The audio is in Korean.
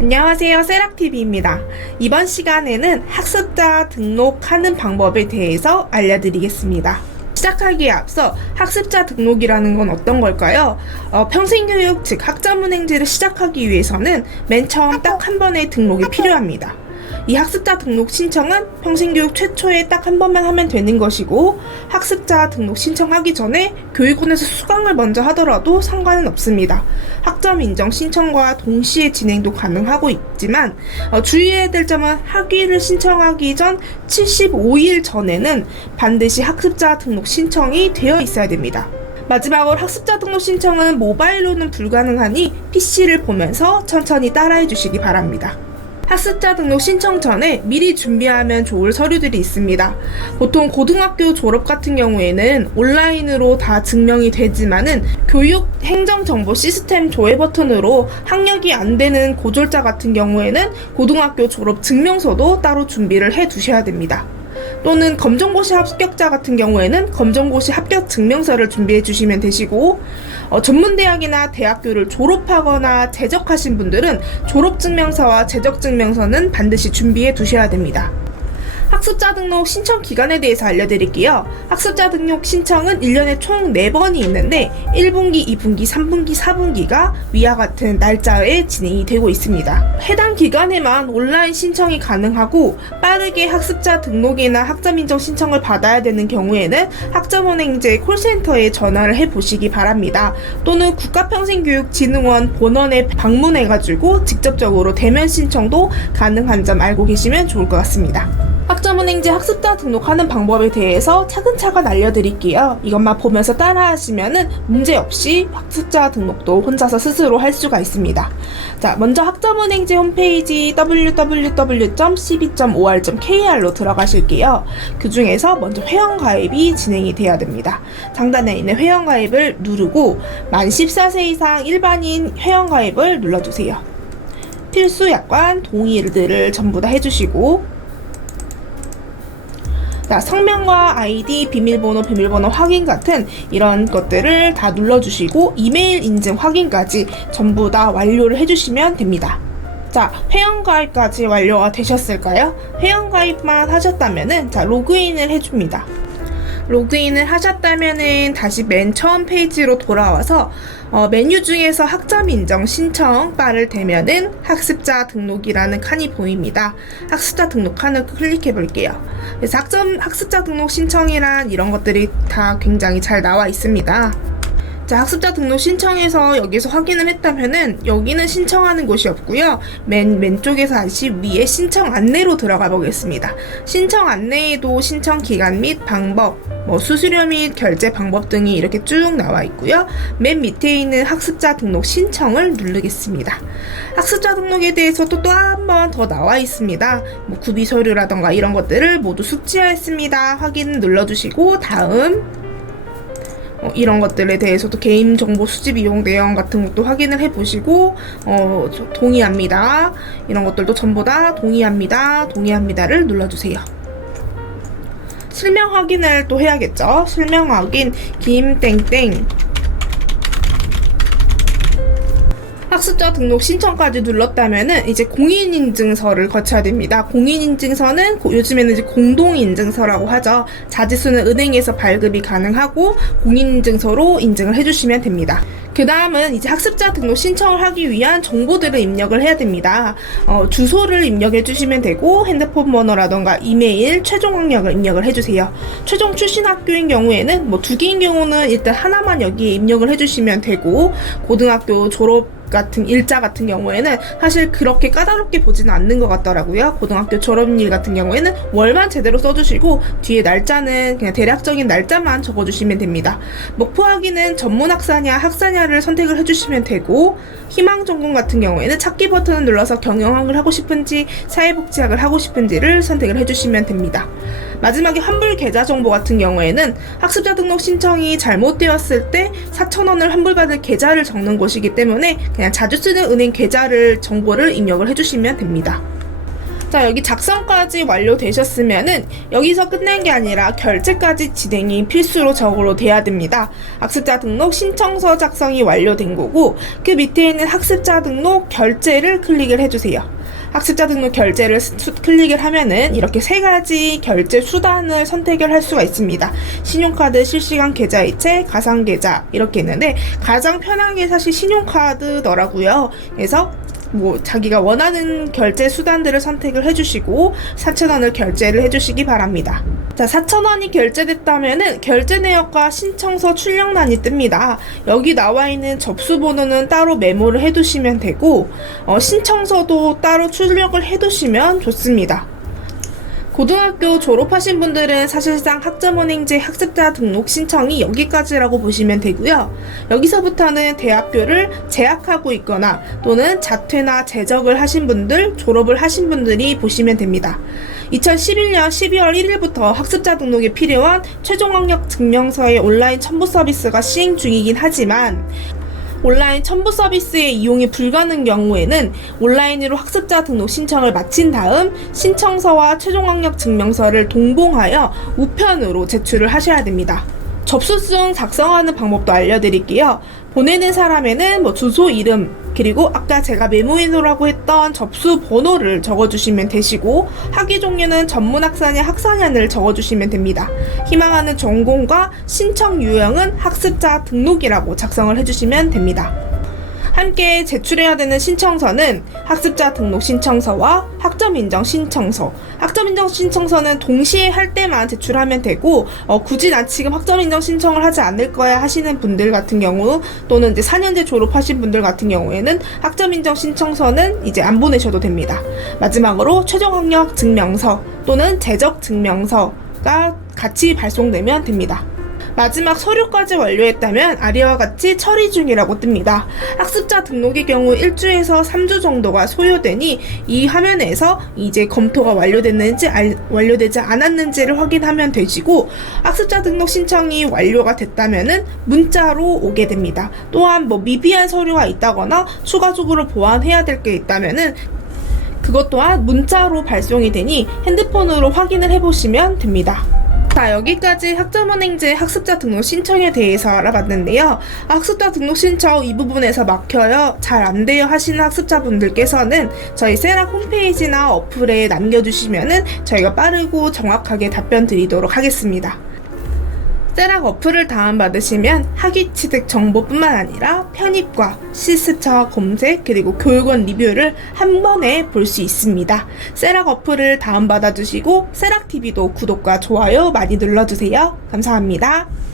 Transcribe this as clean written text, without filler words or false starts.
안녕하세요, 세락TV입니다. 이번 시간에는 학습자 등록하는 방법에 대해서 알려드리겠습니다. 시작하기에 앞서 학습자 등록이라는 건 어떤 걸까요? 평생교육, 즉 학자문행제를 시작하기 위해서는 맨 처음 딱 한 번의 등록이 필요합니다. 이 학습자 등록 신청은 평생교육 최초에 딱 한 번만 하면 되는 것이고, 학습자 등록 신청하기 전에 교육원에서 수강을 먼저 하더라도 상관은 없습니다. 학점 인정 신청과 동시에 진행도 가능하고 있지만 주의해야 될 점은 학위를 신청하기 전 75일 전에는 반드시 학습자 등록 신청이 되어 있어야 됩니다. 마지막으로 학습자 등록 신청은 모바일로는 불가능하니 PC를 보면서 천천히 따라해 주시기 바랍니다. 학습자 등록 신청 전에 미리 준비하면 좋을 서류들이 있습니다. 보통 고등학교 졸업 같은 경우에는 온라인으로 다 증명이 되지만은 교육 행정정보 시스템 조회 버튼으로 학력이 안 되는 고졸자 같은 경우에는 고등학교 졸업 증명서도 따로 준비를 해 두셔야 됩니다. 또는 검정고시 합격자 같은 경우에는 검정고시 합격 증명서를 준비해 주시면 되시고, 전문대학이나 대학교를 졸업하거나 재적하신 분들은 졸업증명서와 재적증명서는 반드시 준비해 두셔야 됩니다. 학습자 등록 신청 기간에 대해서 알려드릴게요. 학습자 등록 신청은 1년에 총 4번이 있는데 1분기, 2분기, 3분기, 4분기가 위와 같은 날짜에 진행이 되고 있습니다. 해당 기간에만 온라인 신청이 가능하고, 빠르게 학습자 등록이나 학점인정 신청을 받아야 되는 경우에는 학점은행제 콜센터에 전화를 해보시기 바랍니다. 또는 국가평생교육진흥원 본원에 방문해가지고 직접적으로 대면 신청도 가능한 점 알고 계시면 좋을 것 같습니다. 학점은행제 학습자 등록하는 방법에 대해서 차근차근 알려드릴게요. 이것만 보면서 따라하시면은 문제없이 학습자 등록도 혼자서 스스로 할 수가 있습니다. 자, 먼저 학점은행제 홈페이지 www.cb.or.kr로 들어가실게요. 그 중에서 먼저 회원가입이 진행이 돼야 됩니다. 상단에 있는 회원가입을 누르고 만 14세 이상 일반인 회원가입을 눌러주세요. 필수 약관 동의들을 전부 다 해주시고, 자, 성명과 아이디, 비밀번호 확인 같은 이런 것들을 다 눌러주시고 이메일 인증 확인까지 전부 다 완료를 해주시면 됩니다. 자, 회원가입까지 완료가 되셨을까요? 회원가입만 하셨다면은 자, 로그인을 해줍니다. 로그인을 하셨다면은 다시 맨 처음 페이지로 돌아와서 메뉴 중에서 학점 인정 신청 바를 대면은 학습자 등록이라는 칸이 보입니다. 학습자 등록칸을 클릭해 볼게요. 그래서 학습자 등록 신청이란 이런 것들이 다 굉장히 잘 나와 있습니다. 자, 학습자 등록 신청해서 여기서 확인을 했다면은 여기는 신청하는 곳이 없고요. 맨 왼쪽에서 다시 위에 신청 안내로 들어가 보겠습니다. 신청 안내에도 신청 기간 및 방법, 수수료 및 결제 방법 등이 이렇게 쭉 나와 있고요. 맨 밑에 있는 학습자 등록 신청을 누르겠습니다. 학습자 등록에 대해서도 또 한 번 더 나와 있습니다. 구비 서류라던가 이런 것들을 모두 숙지하였습니다. 확인 눌러주시고 다음, 이런 것들에 대해서도 개인정보 수집 이용 내용 같은 것도 확인을 해보시고 동의합니다. 이런 것들도 전부 다 동의합니다를 눌러주세요. 실명 확인을 또 해야겠죠. 실명 확인 김땡땡 학습자 등록 신청까지 눌렀다면은 이제 공인인증서를 거쳐야 됩니다. 공인인증서는 요즘에는 이제 공동인증서라고 하죠. 자지수는 은행에서 발급이 가능하고 공인인증서로 인증을 해주시면 됩니다. 그 다음은 이제 학습자 등록 신청을 하기 위한 정보들을 입력을 해야 됩니다. 주소를 입력해 주시면 되고, 핸드폰 번호라던가 이메일, 최종 학력을 입력을 해주세요. 최종 출신 학교인 경우에는 2개인 경우는 일단 하나만 여기에 입력을 해주시면 되고, 고등학교 졸업 같은 일자 같은 경우에는 사실 그렇게 까다롭게 보지는 않는 것 같더라고요. 고등학교 졸업일 같은 경우에는 월만 제대로 써주시고 뒤에 날짜는 그냥 대략적인 날짜만 적어주시면 됩니다. 목표 학위는 전문학사냐 학사냐를 선택을 해주시면 되고, 희망전공 같은 경우에는 찾기 버튼을 눌러서 경영학을 하고 싶은지 사회복지학을 하고 싶은지를 선택을 해주시면 됩니다. 마지막에 환불 계좌 정보 같은 경우에는 학습자 등록 신청이 잘못되었을 때 4,000원을 환불받을 계좌를 적는 곳이기 때문에 그냥 자주 쓰는 은행 계좌를 정보를 입력을 해주시면 됩니다. 자, 여기 작성까지 완료되셨으면은 여기서 끝난 게 아니라 결제까지 진행이 필수적으로 돼야 됩니다. 학습자 등록 신청서 작성이 완료된 거고, 그 밑에 있는 학습자 등록 결제를 클릭을 해주세요. 학습자 등록 결제를 클릭을 하면은 이렇게 세 가지 결제 수단을 선택을 할 수가 있습니다. 신용카드, 실시간 계좌이체, 가상계좌 이렇게 있는데 가장 편한 게 사실 신용카드더라고요. 그래서 자기가 원하는 결제 수단들을 선택을 해주시고 4,000원을 결제를 해주시기 바랍니다. 자, 4,000원이 결제됐다면은 결제 내역과 신청서 출력란이 뜹니다. 여기 나와 있는 접수 번호는 따로 메모를 해두시면 되고 신청서도 따로 출력을 해두시면 좋습니다. 고등학교 졸업하신 분들은 사실상 학점은행제 학습자 등록 신청이 여기까지라고 보시면 되고요. 여기서부터는 대학교를 재학하고 있거나 또는 자퇴나 재적을 하신 분들, 졸업을 하신 분들이 보시면 됩니다. 2011년 12월 1일부터 학습자 등록에 필요한 최종 학력 증명서의 온라인 첨부 서비스가 시행 중이긴 하지만 온라인 첨부 서비스의 이용이 불가능한 경우에는 온라인으로 학습자 등록 신청을 마친 다음 신청서와 최종 학력 증명서를 동봉하여 우편으로 제출을 하셔야 됩니다. 접수증 작성하는 방법도 알려드릴게요. 보내는 사람에는 주소, 이름, 그리고 아까 제가 메모해 놓으라고 했던 접수 번호를 적어주시면 되시고 학위 종류는 전문학사냐 학사냐를 적어주시면 됩니다. 희망하는 전공과 신청 유형은 학습자 등록이라고 작성을 해주시면 됩니다. 함께 제출해야 되는 신청서는 학습자 등록 신청서와 학점인정 신청서. 학점인정 신청서는 동시에 할 때만 제출하면 되고 굳이 난 지금 학점인정 신청을 하지 않을 거야 하시는 분들 같은 경우 또는 이제 4년제 졸업하신 분들 같은 경우에는 학점인정 신청서는 이제 안 보내셔도 됩니다. 마지막으로 최종 학력 증명서 또는 재적 증명서가 같이 발송되면 됩니다. 마지막 서류까지 완료했다면 아래와 같이 처리 중이라고 뜹니다. 학습자 등록의 경우 1주에서 3주 정도가 소요되니 이 화면에서 이제 검토가 완료됐는지 완료되지 않았는지를 확인하면 되시고 학습자 등록 신청이 완료가 됐다면은 문자로 오게 됩니다. 또한 미비한 서류가 있다거나 추가적으로 보완해야 될 게 있다면은 그것 또한 문자로 발송이 되니 핸드폰으로 확인을 해보시면 됩니다. 자, 여기까지 학점은행제 학습자 등록 신청에 대해서 알아봤는데요. 학습자 등록 신청 이 부분에서 막혀요, 잘 안 돼요 하시는 학습자분들께서는 저희 세락 홈페이지나 어플에 남겨주시면은 저희가 빠르고 정확하게 답변 드리도록 하겠습니다. 세락 어플을 다운받으시면 학위 취득 정보뿐만 아니라 편입과 실습차 검색 그리고 교육원 리뷰를 한 번에 볼 수 있습니다. 세락 어플을 다운받아 주시고 세락TV도 구독과 좋아요 많이 눌러주세요. 감사합니다.